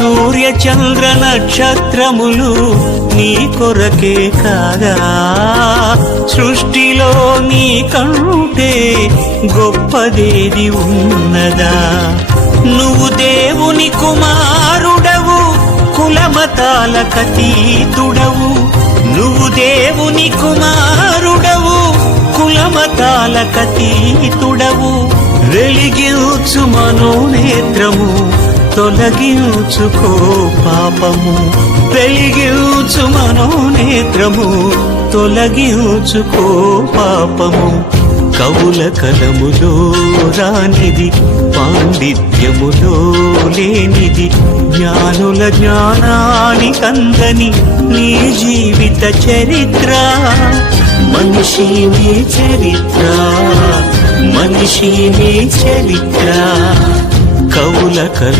సూర్య చంద్ర నక్షత్రములు నీ కొరకే కాగా సృష్టిలో నీ కంటే గొప్పదేది ఉన్నదా? నువ్వు దేవుని కుమారుడవు, కులమతాలకతీతుడవు. నువ్వు దేవుని కుమారుడవు, కులమతాలకతీతుడవు. వెలిగించు మనోనేత్రము, తొలగించుకో పాపము. వెలిగించు మనోనేత్రము, తొలగించుకో పాపము. కవుల కలములో రానిది, పాండిత్యములో లేనిది, జ్ఞానుల జ్ఞానానికందని నీ జీవిత చరిత్ర. మనిషి నీ చరిత్ర, మనిషి నీ చరిత్ర. కవుల కల